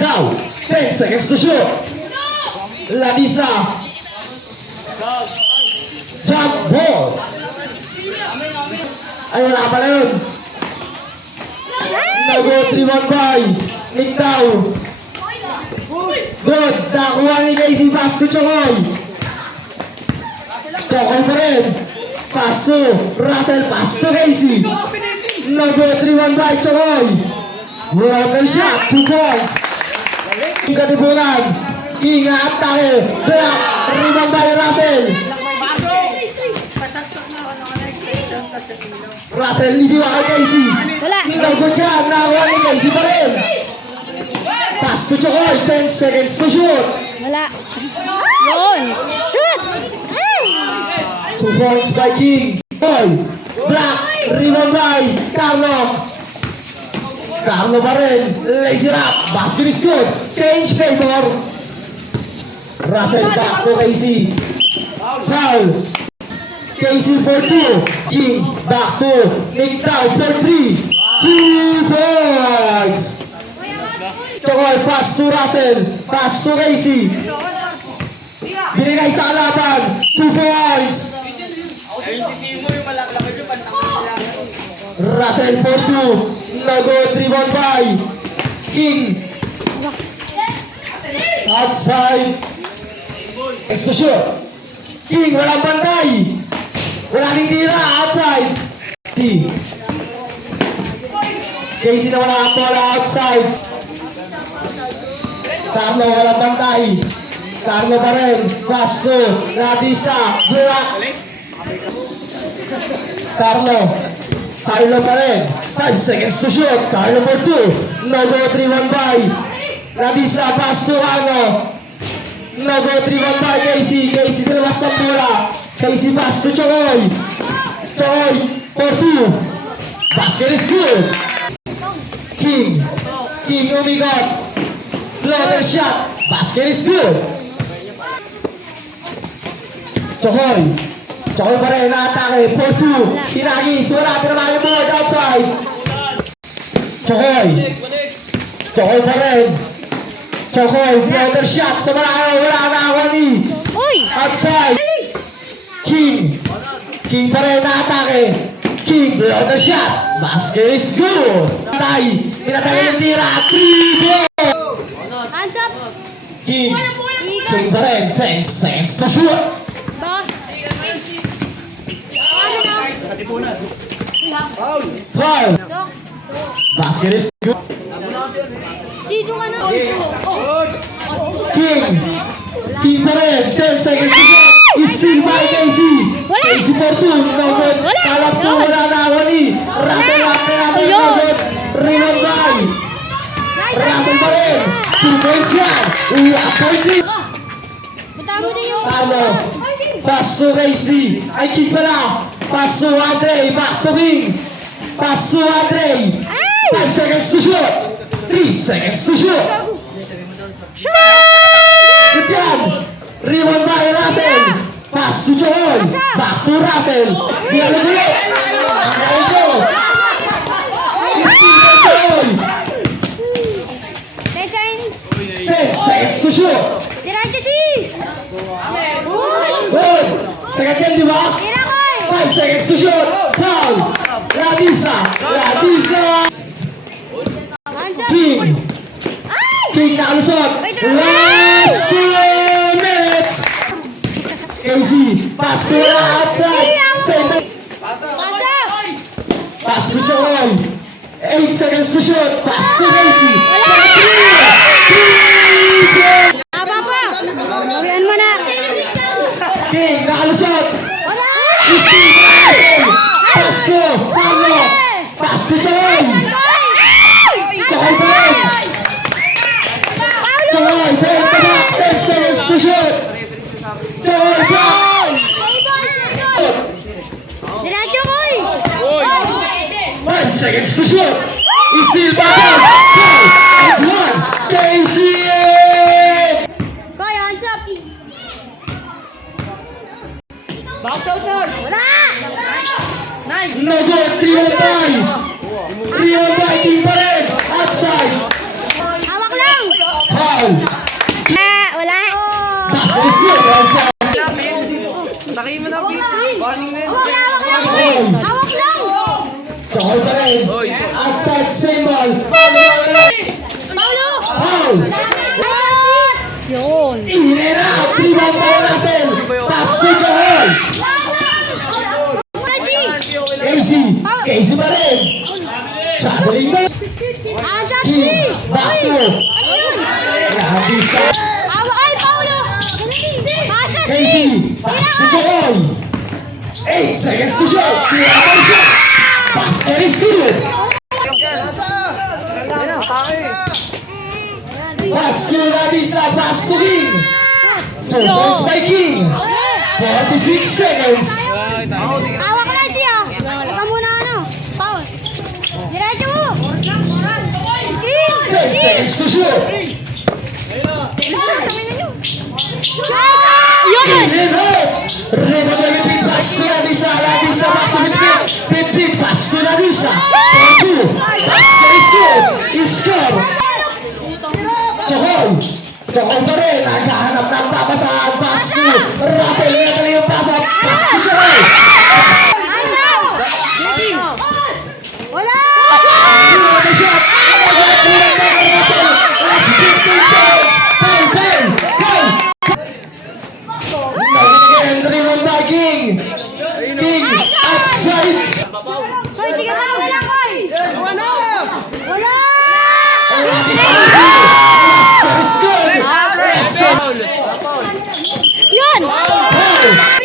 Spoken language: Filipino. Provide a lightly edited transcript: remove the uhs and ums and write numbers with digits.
Now, 10 seconds to shoot. Lanisa. Jump ball. Ay, wala pa na yun. Nago, 3-1 by Nictao. Good. Nakuha ni Casey. Pass to Chokoy. Chokoy pa rin. Pass to Russell. Pass to Casey. Nago, 3-1 by Chokoy. Water shot. 2 points. Yung katipunan. King atake. Black. Rebound by Russell. Russell, lidiwa kay Casey. Nago dyan. Nakuha ni Casey pa rin. Pass to Chokoy. 10 seconds to shoot. Wala. Yun. Shoot! 2 points by King. Boy. Black. Rebound by Carlo. Carlo pa rin. Lazy rap. Basket is good. Change favor. Russell back to Casey. Foul. Casey for 2. King back to Nictao for 3. 2 points. Chokoy pass to Russell. Pass to Casey. Binigay sa kalaban. 2 points. Russell for 2. Nago 3-1 by King. Outside. Next to shoot. King walang bantay. Walang tira. Outside. Casey na wala outside. Carlo walang bantay. Carlo pa rin. Pass to Radista. Black. Carlo pa rin. 5 seconds to shoot. Carlo for 2. Nago 3-1 by Radista. Pass to Carlo. Nago 3-1 by Casey. Casey tinabas sa bola. Casey pass to Chokoy. Chokoy for 2. Basket is good. King umigot. Floater shot. Basket is good. Chokoy pa rin na-atake. For 2. Tinagis. Wala. Tinamang yung board outside. Chokoy pa rin. Chokoy. Floater shot. Sa malayo. Wala na ako ni. Outside. King pa rin na-atake. King. Floater shot. Basket is good. Pinatay yung tira. 3 goal. Hands up! King pa rin. 10 seconds to shoot. Foul. Basket is good. Sino ka na? King pa rin. 10 seconds to shoot. Steal by Casey. Casey for 2. No good. Kalap po wala na ako ni. Russell up na natin. No good. Rebound by Russell pa rin. 2 points yan. Uyak point lead. Carlo. Pass to Casey. Ay, King pala. Pass to Andre. Back to King. Pass to Andre. 5 seconds to shoot. 3 seconds to shoot. Good job. Rebound by Russell. Pass to Chokoy. Back to Russell. Biyalan ulit. Ang galing ko. Steal by Chokoy. 10 seconds to shoot. Good. Second yan, di ba? 5 seconds to shoot. Foul. Radisa. King nakalusot. Last 2 minutes. Casey. Pass to wala outside. Pass to Chokoy. 8 seconds to shoot. Pass to Casey. King nakalusot. Pass to Carlo. Pass to Chokoy. Chokoy pa rin. Chokoy, ball pa back. 10 seconds to shoot. Chokoy back. 5 seconds to shoot. Steal by and 1. Casey. Box out na! Wala! Nice! No good. 3-1 by rin. Outside symbol. Paulo! Foul. Yun. In and out. Rebound by Russell. Pass to Joel. Messi! Casey pa rin. Traveling ba? Hands up, King. G! Back to. Ano yun? Grabe sa. Ay, Paulo! Pasas, G! Casey. Pass to Joel. 8 seconds to shoot. Tira pa siya. Basket is good. Pass to Ladista. Pass to King. 2 points by King. 46 seconds. Hawak na siya. Huwag ka muna ano. Paul. Diretso mo. 10 seconds to shoot. Yun! In and out. Rebound by Pipit. Pass to Ladista. Ladista back to Pipit. Pipit. Pass to Ladista. 4-2. Basket is good. Score. Chokol. Chokol pa rin. Naghahanap ng papasahan. Pass to Russell. Nagkali yung pasa. Pass to Chokol. Wala! Zero the shot. Nagkali pa kay Russell. Last 15 seconds. Foul, foul, foul. Nagkali rebound by King. King outside. Hoy, sige pa na lang, hoy! Wala! Basket is good. Yun! Foul.